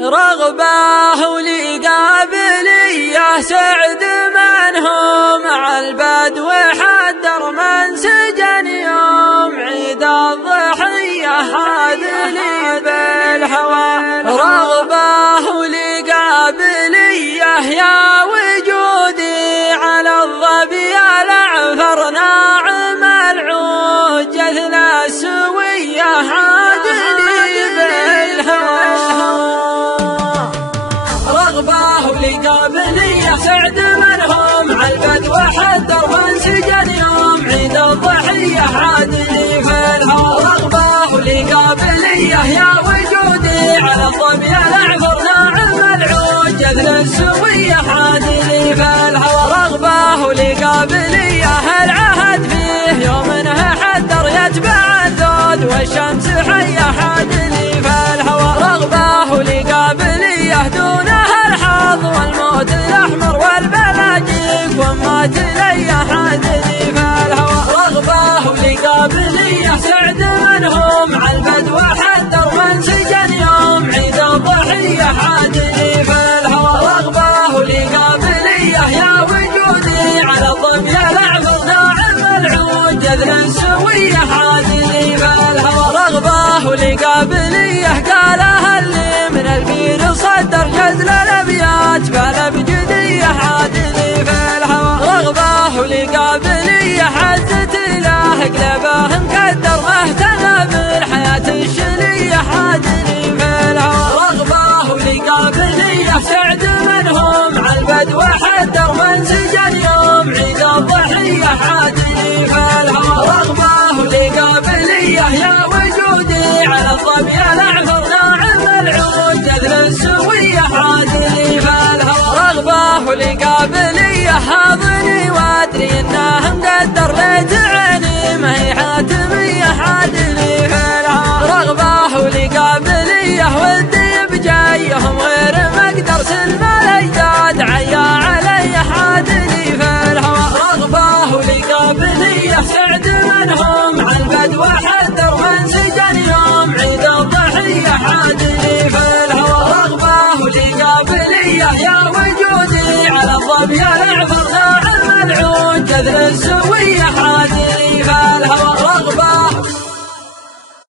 رغبة ولقابلية سعد منهم مع البدو حدر من سجن يوم عيد الضحية حادني بالهوى. رغبة ولقابلية يا وجودي على الظبي الأعفر ناعم العود جثنا السوية حادني بالهوى. رغبة ولقابلية سعد منهم على البدو حدر من سجن يوم عيد الضحية حادني بالهوى. رغبة ولقابلية يا وجودي على الظبي الأعفر ناعم العود جثنا السوية حادني بالهوى. رغبة ولقابلية العهد فيه يوم انها حدر يتبع الذود والشمس حية حادني بالهوى. رغبة ولقابلية دونها الحظ والموت الأحمر والبلاجيق وما تلي حادني بالهوى. رغبة ولقابلية سعد منهم على البدو حدر من سجن يوم عيد الضحية حادني بالهوى. رغبة ولقابلية يا وجودي على الظبي الأعفر ناعم العود جذلا السوية حادني بالهوى. رغبة ولقابلية قالها اللي من البير صدر جذل الأبيات بالأبجدية حادني بالهوى. رغبة ولقابلية حزت له قلبه مقدر مهتم بالحياة الشنية حادني بالهوى. رغبة ولقابلية سعد منهم على البدو حدر من سجن يوم عيد الضحية حادني بالهوى. رغبة ولقابلية يا وجودي على الظبي الأعفر ناعم العود جذل السوية حادني بالهوى. رغبة ولقابلية حاضني وادري انه مقدر ليت عيني ما هي حاتمية حادني بالهوى. رغبة ولقابلية ودي بجايهم غير مقدر سلم الاجداد عيا علي حادني بالهوى. رغبة ولقابلية سعد منهم على البدو حدر من سجن يوم عيد الضحية حادني بالهوى. رغبة ولقابلية يا وجودي على الظبي الأعفر